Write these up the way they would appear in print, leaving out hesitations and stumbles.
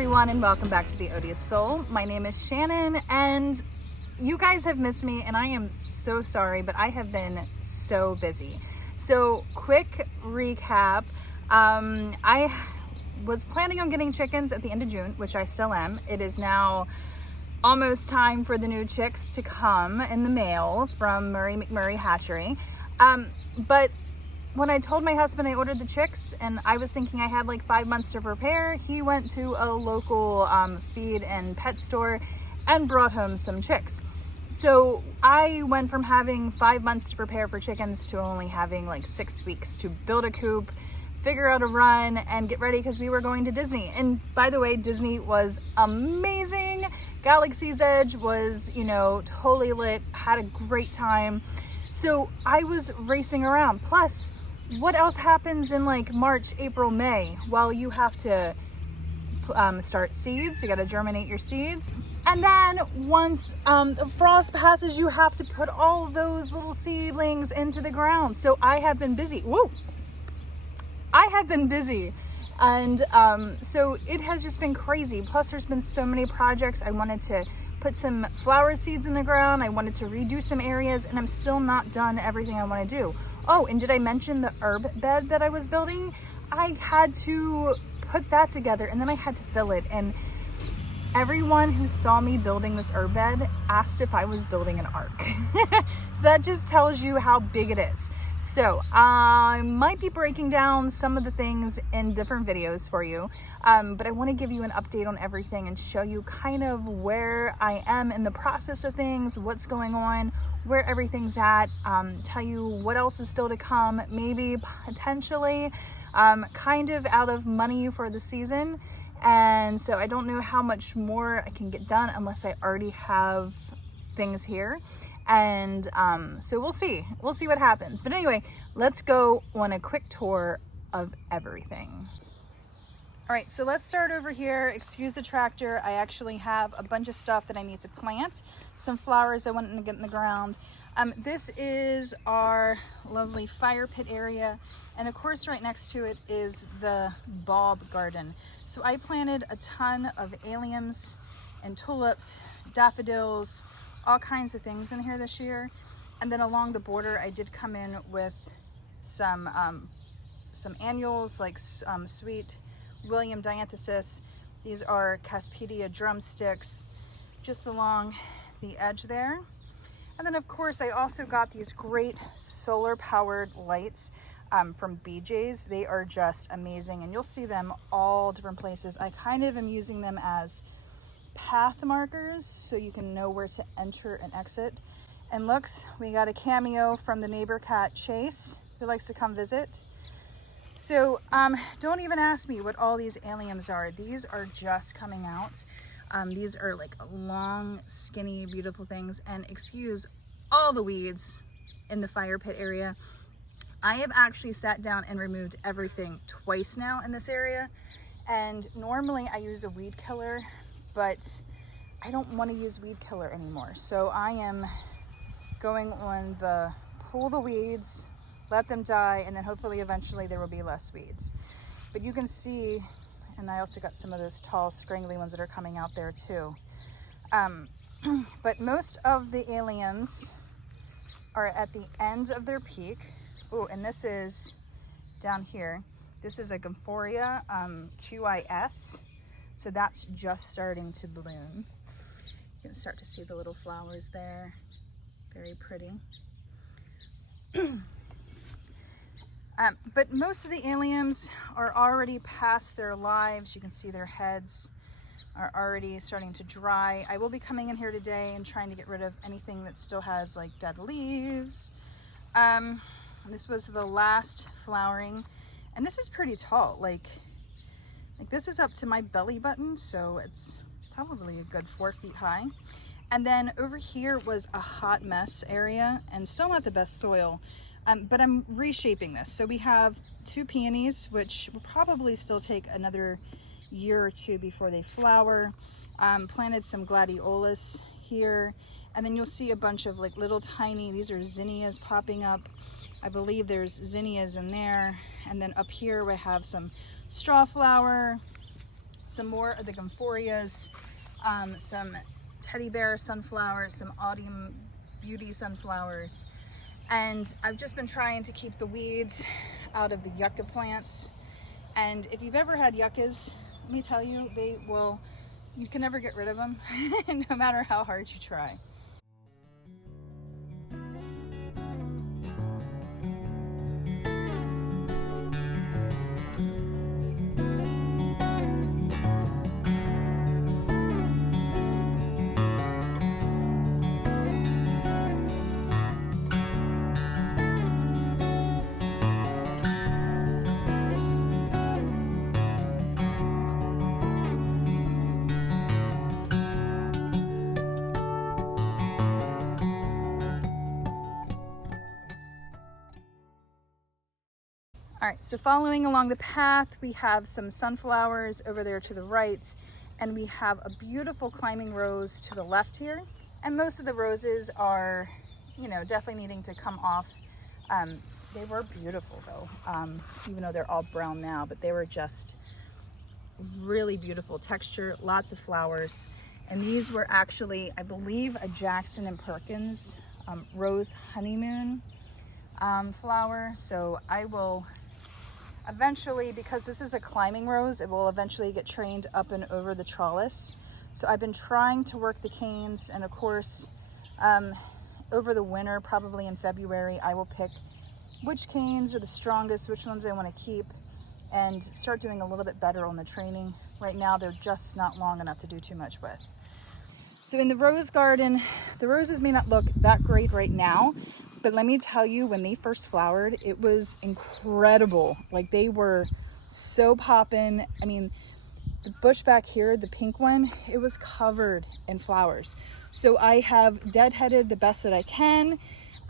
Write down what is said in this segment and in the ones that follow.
everyone, and welcome back to the Odious Soul. My name is Shannon, and you guys have missed me, and I am so sorry, but I have been so busy. So quick recap, I was planning on getting chickens at the end of June, which I still am. It is now almost time for the new chicks to come in the mail from Murray McMurray Hatchery. But when I told my husband I ordered the chicks and I was thinking I had like 5 months to prepare, he went to a local feed and pet store and brought home some chicks. So I went from having 5 months to prepare for chickens to only having like 6 weeks to build a coop, figure out a run, and get ready because we were going to Disney. And by the way, Disney was amazing. Galaxy's Edge was, totally lit, had a great time. So I was racing around. Plus, what else happens in like March, April, May? Well, you have to start seeds. You got to germinate your seeds. And then once the frost passes, you have to put all those little seedlings into the ground. So I have been busy. Woo! I have been busy. And so it has just been crazy. Plus, there's been so many projects. I wanted to put some flower seeds in the ground. I wanted to redo some areas, and I'm still not done everything I want to do. Oh, and did I mention the herb bed that I was building? I had to put that together, and then I had to fill it. And everyone who saw me building this herb bed asked if I was building an ark. So that just tells you how big it is. So I might be breaking down some of the things in different videos for you, but I want to give you an update on everything and show you kind of where I am in the process of things, what's going on, where everything's at, tell you what else is still to come, maybe potentially kind of out of money for the season. And so I don't know how much more I can get done unless I already have things here. And so we'll see what happens. But anyway, let's go on a quick tour of everything. All right, so let's start over here. Excuse the tractor. I actually have a bunch of stuff that I need to plant. Some flowers I want to get in the ground. This is our lovely fire pit area. And of course, right next to it is the bulb garden. So I planted a ton of alliums and tulips, daffodils, all kinds of things in here this year. And then along the border, I did come in with some annuals like sweet William dianthesis. These are Caspedia drumsticks just along the edge there. And then of course, I also got these great solar powered lights from BJ's. They are just amazing, and you'll see them all different places. I kind of am using them as path markers so you can know where to enter and exit. And looks, we got a cameo from the neighbor cat Chase, who likes to come visit. So don't even ask me what all these alliums are. These are just coming out. These are like long, skinny, beautiful things. And excuse all the weeds in the fire pit area. I have actually sat down and removed everything twice now in this area. And normally I use a weed killer, but I don't want to use weed killer anymore. So I am going on the pull the weeds, let them die, and then hopefully eventually there will be less weeds. But you can see, and I also got some of those tall scrangly ones that are coming out there too. But most of the alliums are at the end of their peak. Oh, and this is down here. This is a Gomphoria QIS. So that's just starting to bloom. You can start to see the little flowers there. Very pretty. But most of the alliums are already past their lives. You can see their heads are already starting to dry. I will be coming in here today and trying to get rid of anything that still has like dead leaves. This was the last flowering, and this is pretty tall. Like this is up to my belly button, so it's probably a good 4 feet high. And then over here was a hot mess area, and still not the best soil, but I'm reshaping this. So we have 2 peonies, which will probably still take another year or 2 before they flower. Planted some gladiolus here, and then you'll see a bunch of like little tiny, these are zinnias popping up. I believe there's zinnias in there. And then up here we have some straw flower, some more of the Gomphorias, some teddy bear sunflowers, some autumn beauty sunflowers. And I've just been trying to keep the weeds out of the yucca plants. And if you've ever had yuccas, let me tell you, you can never get rid of them, no matter how hard you try. All right, so following along the path, we have some sunflowers over there to the right, and we have a beautiful climbing rose to the left here. And most of the roses are, you know, definitely needing to come off. They were beautiful though, even though they're all brown now, but they were just really beautiful texture, lots of flowers. And these were actually, I believe, a Jackson and Perkins rose honeymoon flower. So I will eventually, because this is a climbing rose, it will eventually get trained up and over the trellis. So I've been trying to work the canes, and of course, over the winter, probably in February, I will pick which canes are the strongest, which ones I want to keep, and start doing a little bit better on the training. Right now, they're just not long enough to do too much with. So in the rose garden, the roses may not look that great right now, but let me tell you, when they first flowered, it was incredible. Like, they were so poppin'. I mean, the bush back here, the pink one, it was covered in flowers. So I have deadheaded the best that I can,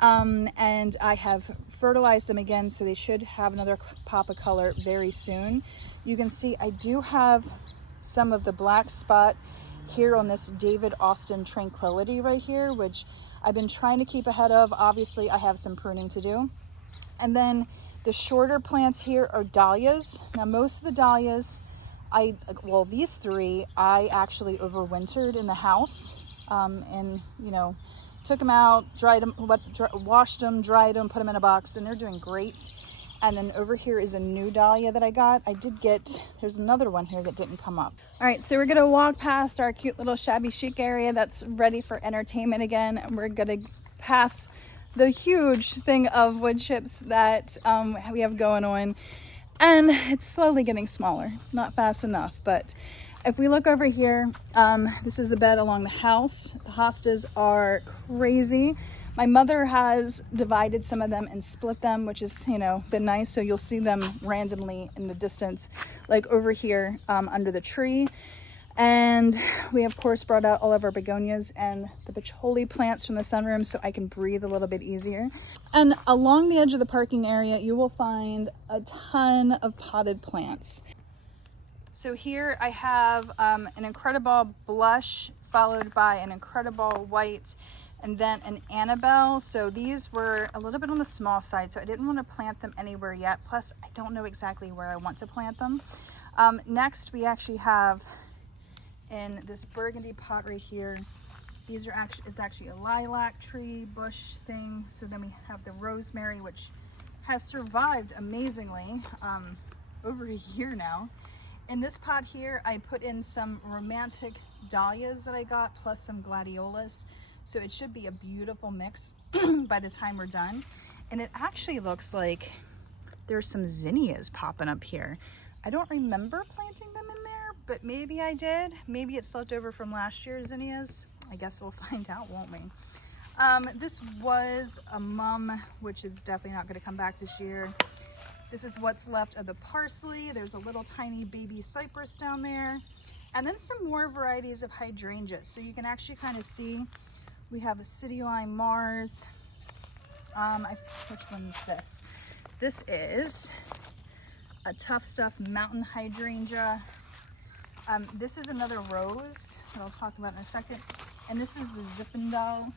and I have fertilized them again, so they should have another pop of color very soon. You can see I do have some of the black spot here on this David Austin Tranquility right here, which I've been trying to keep ahead of. Obviously, I have some pruning to do. And then the shorter plants here are Dahlias. Now, most of the Dahlias, well, these three, I actually overwintered in the house, and, you know, took them out, dried them, washed them, dried them, put them in a box, and they're doing great. And then over here is a new dahlia that I got. There's another one here that didn't come up. All right, so we're gonna walk past our cute little shabby chic area that's ready for entertainment again. And we're gonna pass the huge thing of wood chips that we have going on. And it's slowly getting smaller, not fast enough. But if we look over here, this is the bed along the house. The hostas are crazy. My mother has divided some of them and split them, which has, you know, been nice. So you'll see them randomly in the distance, like over here under the tree. And we, of course, brought out all of our begonias and the patchouli plants from the sunroom so I can breathe a little bit easier. And along the edge of the parking area, you will find a ton of potted plants. So here I have an Incredible Blush followed by an Incredible White, and then an Annabelle. So these were a little bit on the small side, so I didn't want to plant them anywhere yet. Plus, I don't know exactly where I want to plant them. Next, we actually have in this burgundy pot right here, it's actually a lilac tree bush thing. So then we have the rosemary, which has survived amazingly over a year now. In this pot here, I put in some romantic dahlias that I got, plus some gladiolas. So it should be a beautiful mix by the time we're done. And it actually looks like there's some zinnias popping up here. I don't remember planting them in there, but maybe I did. Maybe it's left over from last year's zinnias. I guess we'll find out, won't we? This was a mum, which is definitely not going to come back this year. This is what's left of the parsley. There's a little tiny baby cypress down there. And then some more varieties of hydrangeas. So you can actually kind of see we have a City Lime Mars. Which one's this? This is a Tough Stuff Mountain Hydrangea. This is another rose that I'll talk about in a second. And this is the Zinfandel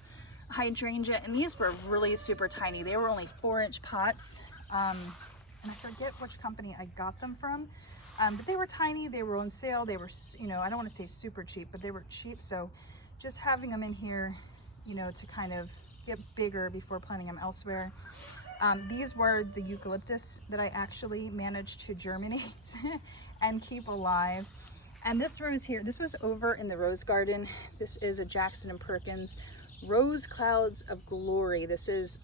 Hydrangea. And these were really super tiny. They were only 4-inch pots. And I forget which company I got them from, But they were tiny, they were on sale, they were, you know, I don't want to say super cheap, but they were cheap. So just having them in here, you know, to kind of get bigger before planting them elsewhere. These were the eucalyptus that I actually managed to germinate and keep alive. And this rose here, this was over in the rose garden. This is a Jackson and Perkins Rose Clouds of Glory. This is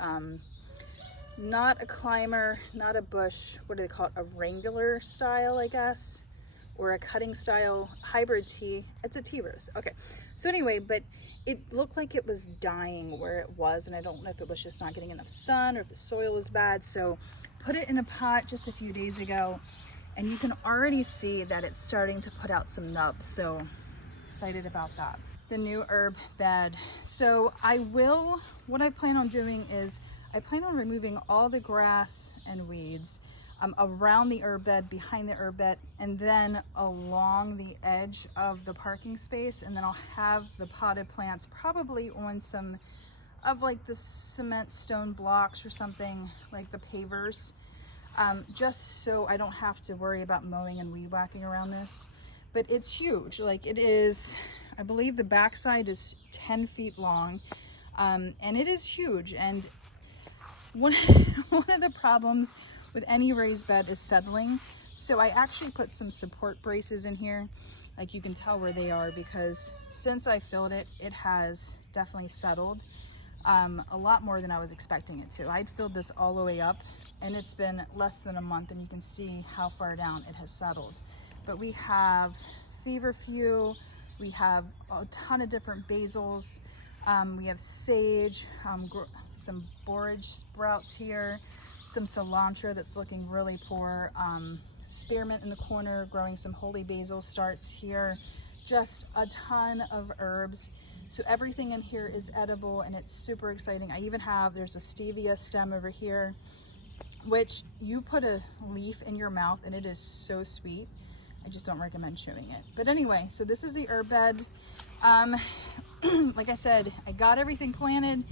not a climber, not a bush, what do they call it? A wrangler style, I guess, or a cutting style hybrid tea. It's a tea rose. Okay. So anyway, but it looked like it was dying where it was, and I don't know if it was just not getting enough sun or if the soil was bad. So put it in a pot just a few days ago, and you can already see that it's starting to put out some nubs. So excited about that. The new herb bed. So what I plan on doing is I plan on removing all the grass and weeds around the herb bed, behind the herb bed, and then along the edge of the parking space. And then I'll have the potted plants probably on some of like the cement stone blocks or something, like the pavers, just so I don't have to worry about mowing and weed whacking around this. But it's huge. Like it is, I believe the backside is 10 feet long, and it is huge. And one of the problems with any raised bed is settling. So I actually put some support braces in here. Like you can tell where they are, because since I filled it, it has definitely settled a lot more than I was expecting it to. I'd filled this all the way up, and it's been less than a month, and you can see how far down it has settled. But we have feverfew, we have a ton of different basils, we have sage, some borage sprouts here, some cilantro that's looking really poor, spearmint in the corner, growing some holy basil starts here, just a ton of herbs. So everything in here is edible, and it's super exciting. I even have, there's a stevia stem over here, which you put a leaf in your mouth and it is so sweet. I just don't recommend chewing it. But anyway, so this is the herb bed. Like I said, I got everything planted.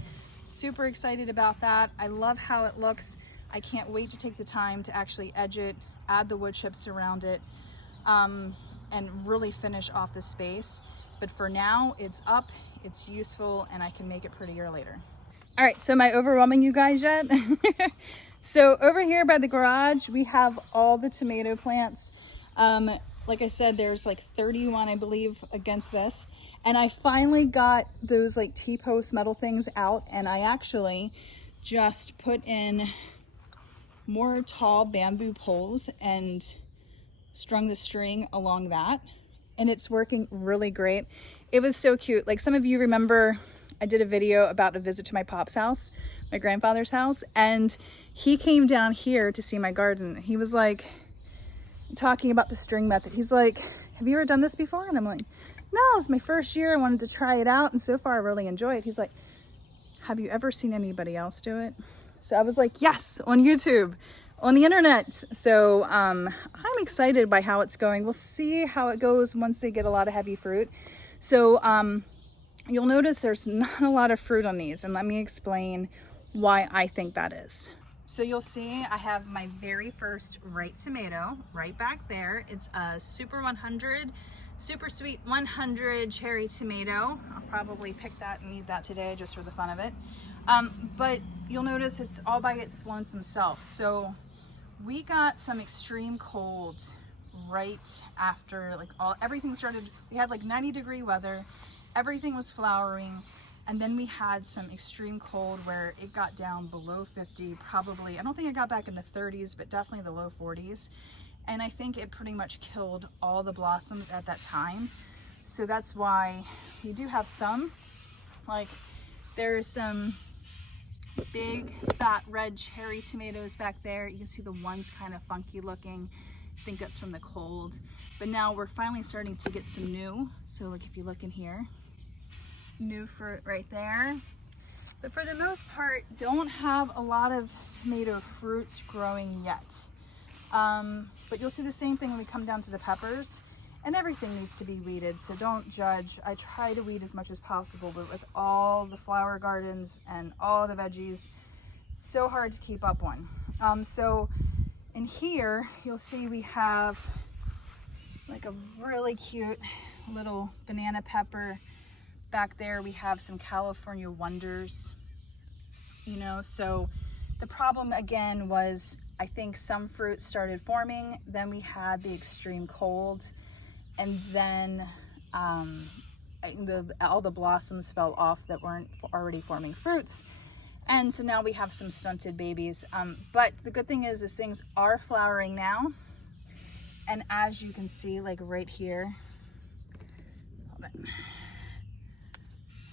Super excited about that. I love how it looks. I can't wait to take the time to actually edge it, add the wood chips around it, and really finish off the space. But for now, it's up, it's useful, and I can make it prettier later. All right, so am I overwhelming you guys yet? So over here by the garage, we have all the tomato plants. Like I said, there's like 31, I believe, against this. And I finally got those like T-post metal things out, and I actually just put in more tall bamboo poles and strung the string along that. And it's working really great. It was so cute. Like some of you remember, I did a video about a visit to my pop's house, my grandfather's house, and he came down here to see my garden. He was like talking about the string method. He's like, have you ever done this before? And I'm like, no, it's my first year. I wanted to try it out, and so far I really enjoy it. He's like, have you ever seen anybody else do it? So I was like, yes, on YouTube, on the internet. So I'm excited by how it's going. We'll see how it goes once they get a lot of heavy fruit. So you'll notice there's not a lot of fruit on these, and let me explain why I think that is. So you'll see I have my very first right tomato right back there. It's a Super 100, super sweet 100 cherry tomato. I'll probably pick that and eat that today just for the fun of it. But you'll notice it's all by its lonesome self. So we got some extreme cold right after everything started. We had like 90-degree weather, everything was flowering, and then we had some extreme cold where it got down below 50, probably. I don't think it got back in the 30s, but definitely the low 40s. And I think it pretty much killed all the blossoms at that time. So that's why we do have some, like there's some big fat red cherry tomatoes back there. You can see the one's kind of funky looking. I think that's from the cold. But now we're finally starting to get some new. So like if you look in here, new fruit right there. But for the most part, don't have a lot of tomato fruits growing yet. But you'll see the same thing when we come down to the peppers, and everything needs to be weeded, so don't judge. I try to weed as much as possible, but with all the flower gardens and all the veggies, so hard to keep up on. So in here, you'll see we have like a really cute little banana pepper. Back there we have some California Wonders, you know. So the problem again was, I think some fruit started forming, then we had the extreme cold, and then all the blossoms fell off that weren't already forming fruits. And so now we have some stunted babies. But the good thing is things are flowering now. And as you can see, like right here,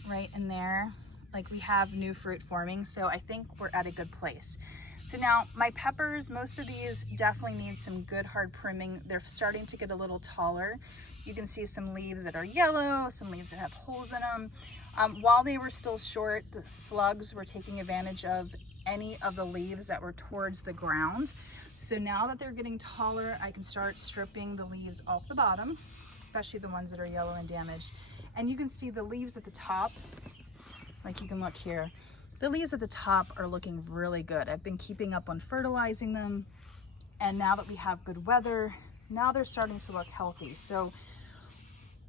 right in there, like we have new fruit forming. So I think we're at a good place. So now my peppers, most of these definitely need some good hard pruning. They're starting to get a little taller. You can see some leaves that are yellow, some leaves that have holes in them. While they were still short, the slugs were taking advantage of any of the leaves that were towards the ground. So now that they're getting taller, I can start stripping the leaves off the bottom, especially the ones that are yellow and damaged. And you can see the leaves at the top, like you can look here, the leaves at the top are looking really good. I've been keeping up on fertilizing them. And now that we have good weather, now they're starting to look healthy. So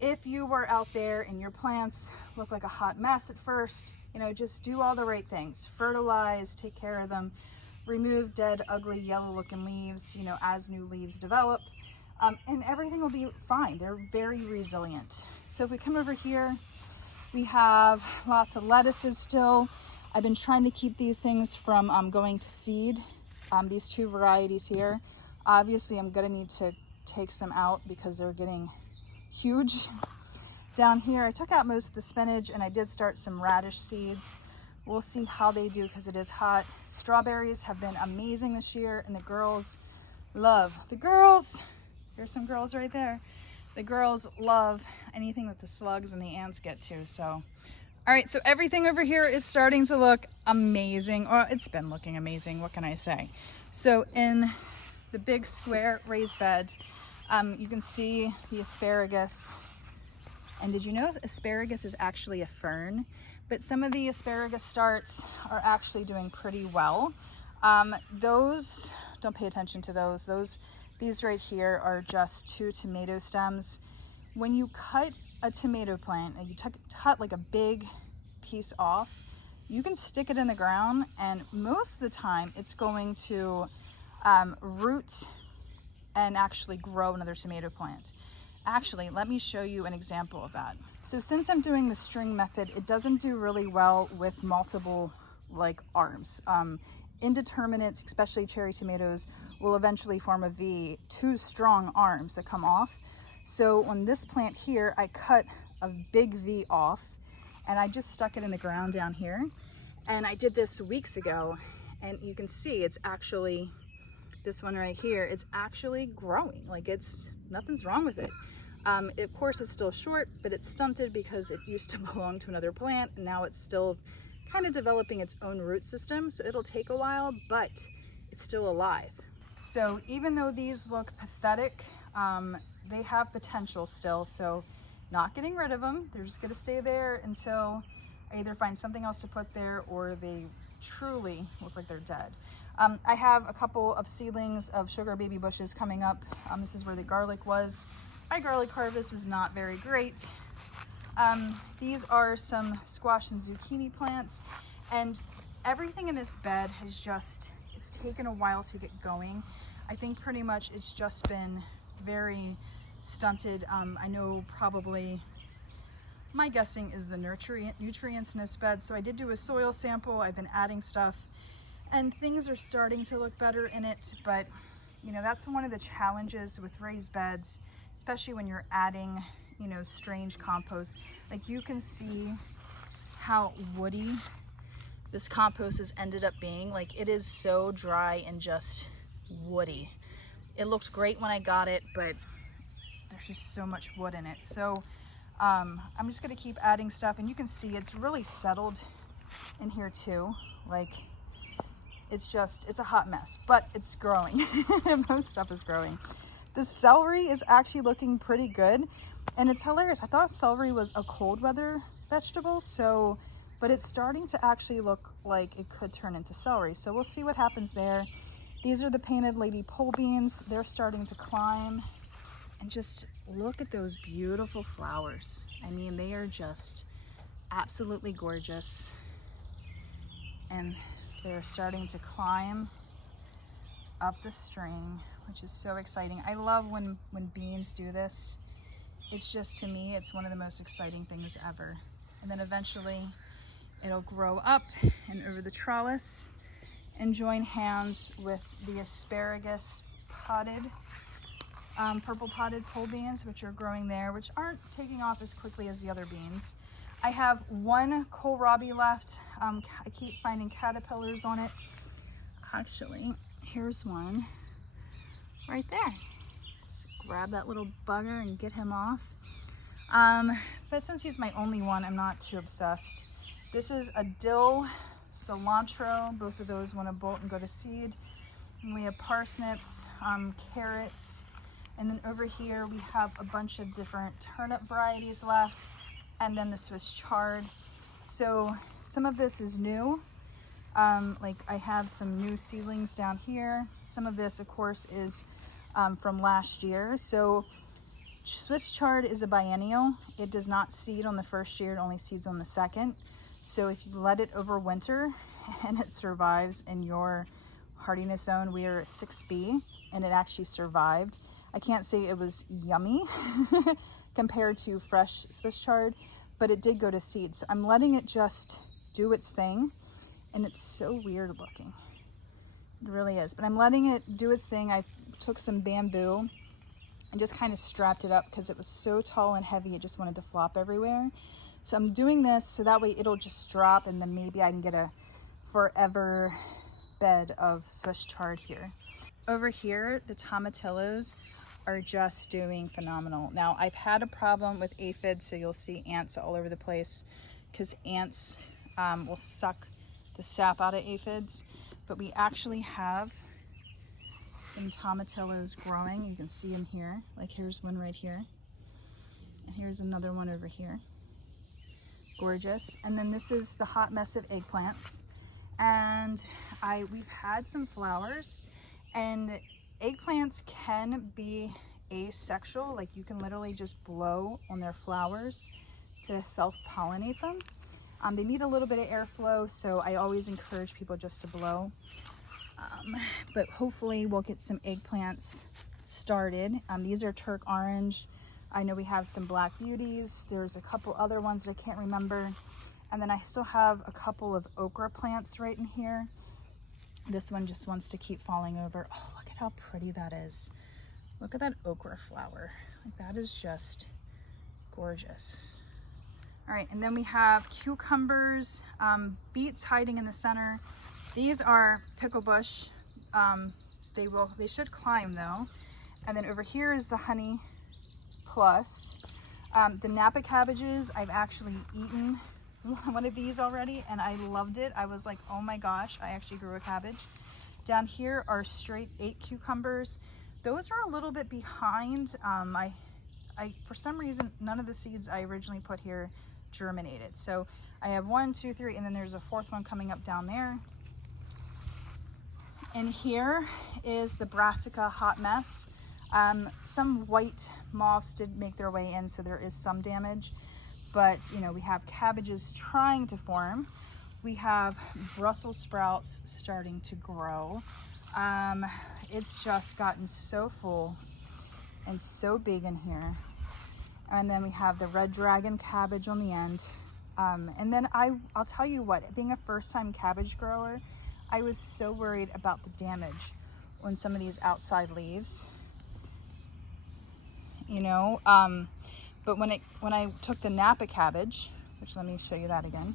if you were out there and your plants look like a hot mess at first, you know, just do all the right things. Fertilize, take care of them, remove dead, ugly, yellow looking leaves, you know, as new leaves develop, and everything will be fine. They're very resilient. So if we come over here, we have lots of lettuces still. I've been trying to keep these things from going to seed, these two varieties here. Obviously, I'm gonna need to take some out because they're getting huge. Down here, I took out most of the spinach and I did start some radish seeds. We'll see how they do because it is hot. Strawberries have been amazing this year, and the girls love, there's some girls right there. The girls love anything that the slugs and the ants get to. So, all right, so everything over here is starting to look amazing. Or it's been looking amazing, what can I say? So in the big square raised bed, you can see the asparagus. And did you know asparagus is actually a fern? But some of the asparagus starts are actually doing pretty well. Those, don't pay attention to those. These right here are just 2 tomato stems. When you cut a tomato plant and you cut like a big piece off, you can stick it in the ground, and most of the time it's going to root and actually grow another tomato plant. Actually, let me show you an example of that. So since I'm doing the string method, it doesn't do really well with multiple like arms. Indeterminates, especially cherry tomatoes, will eventually form a V, 2 strong arms that come off. So on this plant here, I cut a big V off and I just stuck it in the ground down here. And I did this weeks ago, and you can see it's actually, this one right here, it's actually growing. Like nothing's wrong with it. Of course it's still short, but it's stunted because it used to belong to another plant, and now it's still kind of developing its own root system. So it'll take a while, but it's still alive. So even though these look pathetic, they have potential still. So not getting rid of them. They're just gonna stay there until I either find something else to put there or they truly look like they're dead. I have a couple of seedlings of sugar baby bushes coming up. This is where the garlic was. My garlic harvest was not very great. These are some squash and zucchini plants, and everything in this bed has just, it's taken a while to get going. I think pretty much it's just been very stunted. I know probably, my guessing is the nutrients in this bed. So I did do a soil sample. I've been adding stuff and things are starting to look better in it. But you know, that's one of the challenges with raised beds, especially when you're adding, you know, strange compost. Like you can see how woody this compost has ended up being. Like it is so dry and just woody. It looked great when I got it, but there's just so much wood in it. So I'm just gonna keep adding stuff, and you can see it's really settled in here too. Like it's a hot mess, but it's growing. Most stuff is growing. The celery is actually looking pretty good, and it's hilarious. I thought celery was a cold weather vegetable, so, but it's starting to actually look like it could turn into celery. So we'll see what happens there. These are the painted lady pole beans. They're starting to climb, and just look at those beautiful flowers. I mean, they are just absolutely gorgeous. And they're starting to climb up the string, which is so exciting. I love when beans do this. It's just, to me, it's one of the most exciting things ever. And then eventually it'll grow up and over the trellis and join hands with the asparagus potted, purple potted pole beans, which are growing there, which aren't taking off as quickly as the other beans. I have one kohlrabi left. I keep finding caterpillars on it. Actually, here's one right there. Let's grab that little bugger and get him off. But since he's my only one, I'm not too obsessed. This is a dill, cilantro. Both of those want to bolt and go to seed. And we have parsnips, carrots, and then over here we have a bunch of different turnip varieties left, and then the Swiss chard. So some of this is new. Like I have some new seedlings down here. Some of this, of course, is from last year. So Swiss chard is a biennial. It does not seed on the first year, it only seeds on the second. So if you let it overwinter and it survives in your hardiness zone, we are at 6B, and it actually survived. I can't say it was yummy compared to fresh Swiss chard, but it did go to seed. So I'm letting it just do its thing, and it's so weird looking. It really is, but I'm letting it do its thing. I took some bamboo and just kind of strapped it up because it was so tall and heavy, it just wanted to flop everywhere. So I'm doing this so that way it'll just drop, and then maybe I can get a forever bed of Swiss chard here. Over here, the tomatillos are just doing phenomenal. Now, I've had a problem with aphids, so you'll see ants all over the place because ants will suck the sap out of aphids, but we actually have some tomatillos growing. You can see them here. Like here's one right here. And here's another one over here. Gorgeous. And then this is the hot mess of eggplants. And we've had some flowers, and eggplants can be asexual. Like you can literally just blow on their flowers to self-pollinate them. They need a little bit of airflow, so I always encourage people just to blow. But hopefully we'll get some eggplants started. These are Turk orange. I know we have some black beauties. There's a couple other ones that I can't remember. And then I still have a couple of okra plants right in here. This one just wants to keep falling over. Oh, look at how pretty that is. Look at that okra flower. Like that is just gorgeous. All right, and then we have cucumbers, beets hiding in the center. These are pickle bush. They should climb though. And then over here is the honey plus. The Napa cabbages, I've actually eaten one of these already and I loved it. I was like, oh my gosh, I actually grew a cabbage. Down here are straight 8 cucumbers. Those are a little bit behind. For some reason, none of the seeds I originally put here germinated. So I have 1, 2, 3, and then there's a 4th one coming up down there. And here is the brassica hot mess. Some white moths did make their way in, so there is some damage. But, you know, we have cabbages trying to form. We have Brussels sprouts starting to grow. It's just gotten so full and so big in here. And then we have the red dragon cabbage on the end. And then I'll tell you what, being a first-time cabbage grower, I was so worried about the damage on some of these outside leaves. You know, but when I took the Napa cabbage, which let me show you that again.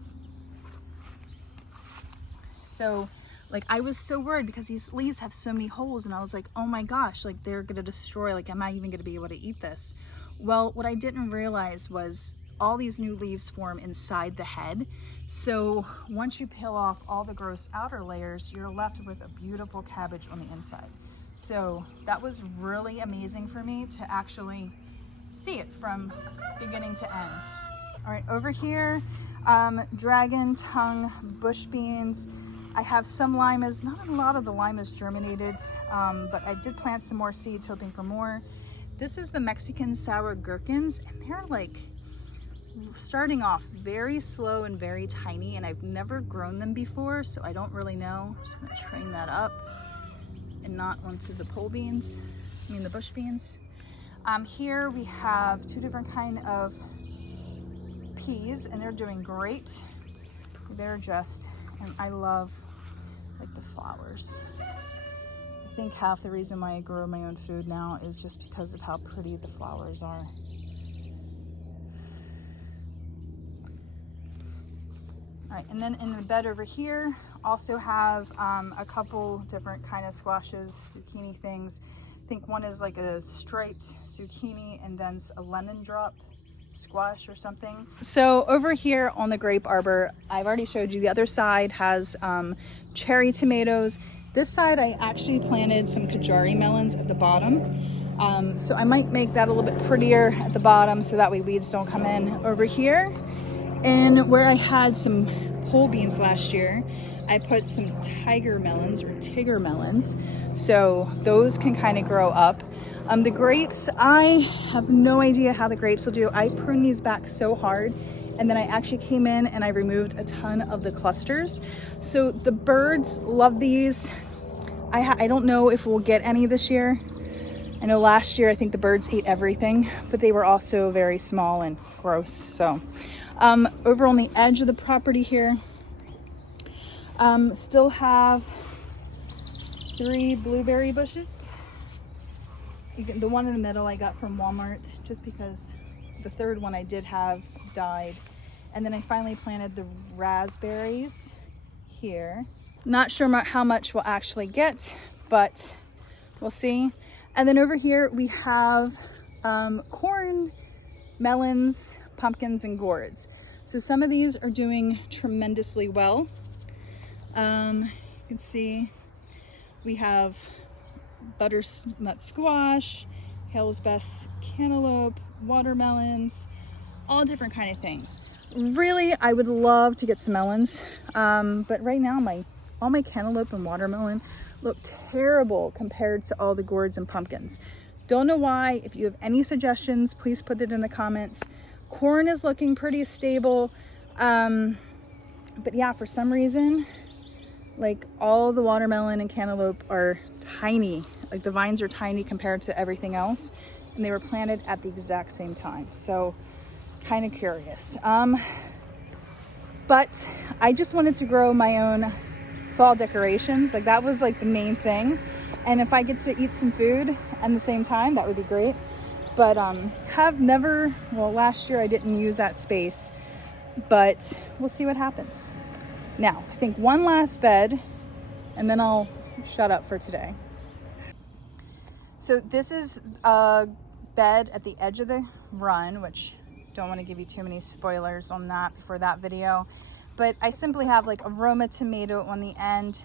So like I was so worried because these leaves have so many holes, and I was like, oh my gosh, like they're gonna destroy, like am I even gonna be able to eat this? Well, what I didn't realize was all these new leaves form inside the head. So once you peel off all the gross outer layers, you're left with a beautiful cabbage on the inside. So that was really amazing for me to actually see it from beginning to end. All right, over here, dragon tongue bush beans. I have some limas, not a lot of the limas germinated, but I did plant some more seeds hoping for more. this is the Mexican sour gherkins, and they're like starting off very slow and very tiny, and I've never grown them before, so I don't really know. I'm just gonna train that up and not onto the pole beans, the bush beans. Here we have two different kind of peas, and they're doing great. They're just, and I love like the flowers. I think half the reason why I grow my own food now is just because of how pretty the flowers are. All right, and then in the bed over here, also have a couple different kind of squashes, zucchini things. I think one is like a striped zucchini and then a lemon drop squash or something. So over here on the grape arbor, I've already showed you, the other side has cherry tomatoes. This side I actually planted some Chard melons at the bottom. So I might make that a little bit prettier at the bottom so that way weeds don't come in. Over here, and where I had some pole beans last year, I put some tiger melons or Tigger melons. So those can kind of grow up. The grapes, I have no idea how the grapes will do. I pruned these back so hard, and then I actually came in and I removed a ton of the clusters. So the birds love these. I don't know if we'll get any this year. I know last year I think the birds ate everything, but they were also very small and gross. So over on the edge of the property here, still have 3 blueberry bushes. The one in the middle I got from Walmart just because the third one I did have died. And then I finally planted the raspberries here. Not sure how much we'll actually get, but we'll see. And then over here we have corn, melons, pumpkins, and gourds. So some of these are doing tremendously well. You can see we have butternut squash, Hale's Best cantaloupe, watermelons, all different kind of things. Really, I would love to get some melons, but right now all my cantaloupe and watermelon look terrible compared to all the gourds and pumpkins. Don't know why. If you have any suggestions, please put it in the comments. Corn is looking pretty stable, but yeah, for some reason, like all the watermelon and cantaloupe are tiny. Like the vines are tiny compared to everything else, and they were planted at the exact same time. So kind of curious. But I just wanted to grow my own fall decorations. Like that was like the main thing. And if I get to eat some food at the same time, that would be great. But last year I didn't use that space, but we'll see what happens. Now, I think one last bed, and then I'll shut up for today. So this is a bed at the edge of the run, which don't want to give you too many spoilers on that before that video. But I simply have like a Roma tomato on the end,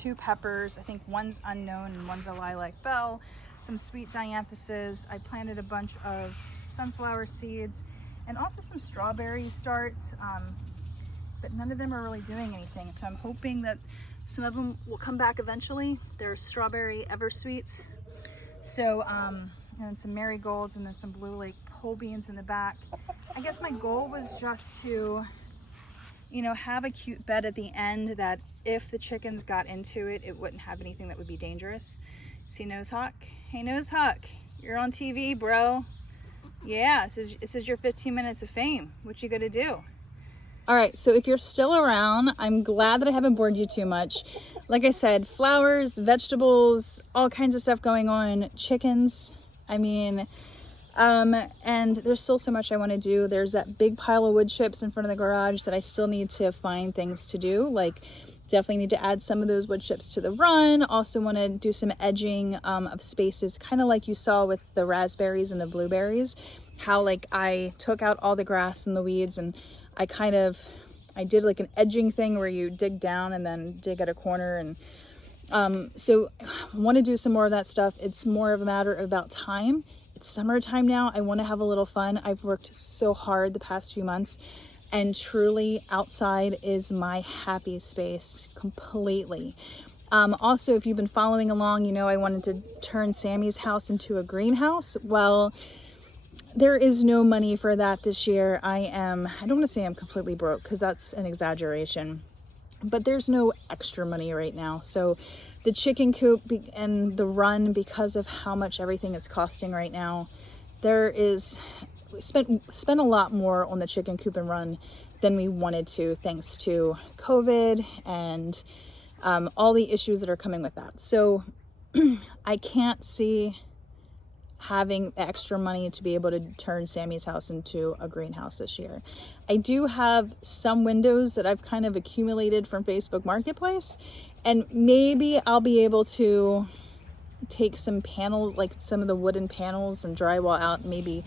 2 peppers, I think one's unknown and one's a lilac bell, some sweet dianthuses. I planted a bunch of sunflower seeds and also some strawberry starts, but none of them are really doing anything. So I'm hoping that some of them will come back eventually. They're strawberry eversweets. So, and some marigolds and then some blue lake pole beans in the back. I guess my goal was just to, have a cute bed at the end that if the chickens got into it, it wouldn't have anything that would be dangerous. See Nosehawk? Hey Nosehawk, you're on TV, bro. Yeah, this is your 15 minutes of fame. What you gonna do? All right, so if you're still around, I'm glad that I haven't bored you too much. Like I said, flowers, vegetables, all kinds of stuff going on, chickens. And there's still so much I want to do. There's that big pile of wood chips in front of the garage that I still need to find things to do. Like definitely need to add some of those wood chips to the run. Also want to do some edging of spaces, kind of like you saw with the raspberries and the blueberries, how like I took out all the grass and the weeds, and I did like an edging thing where you dig down and then dig at a corner. And so I want to do some more of that stuff. It's more of a matter about time. It's summertime now. I want to have a little fun. I've worked so hard the past few months, and truly outside is my happy space completely. Also, if you've been following along, you know I wanted to turn Sammy's house into a greenhouse. Well, there is no money for that this year. I don't want to say I'm completely broke because that's an exaggeration, but there's no extra money right now. So the chicken coop and the run, because of how much everything is costing right now, we spent a lot more on the chicken coop and run than we wanted to, thanks to COVID and all the issues that are coming with that. So I can't see having extra money to be able to turn Sammy's house into a greenhouse this year. I do have some windows that I've kind of accumulated from Facebook Marketplace, and maybe I'll be able to take some panels, like some of the wooden panels and drywall out. Maybe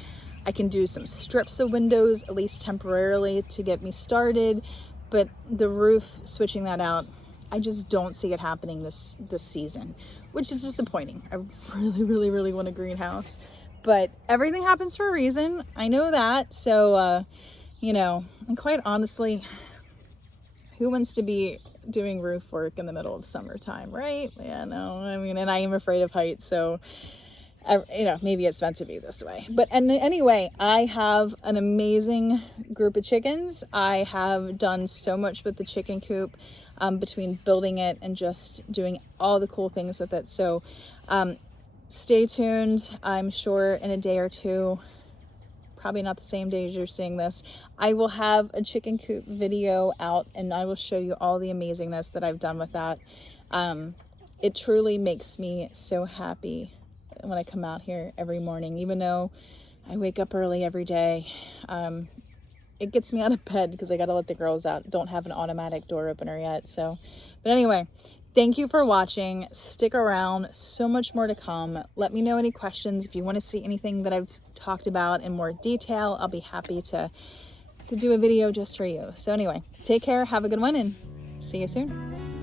I can do some strips of windows, at least temporarily, to get me started. But the roof, switching that out, I just don't see it happening this season, which is disappointing. I really want a greenhouse, but everything happens for a reason. I know that. So, you know, and quite honestly, who wants to be doing roof work in the middle of summertime, right? Yeah, no, I mean, and I am afraid of heights, so you know, maybe it's meant to be this way. But anyway, I have an amazing group of chickens. I have done so much with the chicken coop, between building it and just doing all the cool things with it. So stay tuned. I'm sure in a day or two, probably not the same day as you're seeing this, I will have a chicken coop video out, and I will show you all the amazingness that I've done with that. It truly makes me so happy when I come out here every morning, even though I wake up early every day. It gets me out of bed because I got to let the girls out. Don't have an automatic door opener yet. So, but anyway, thank you for watching. Stick around. So much more to come. Let me know any questions. If you want to see anything that I've talked about in more detail, I'll be happy to do a video just for you. So anyway, take care. Have a good one, and see you soon.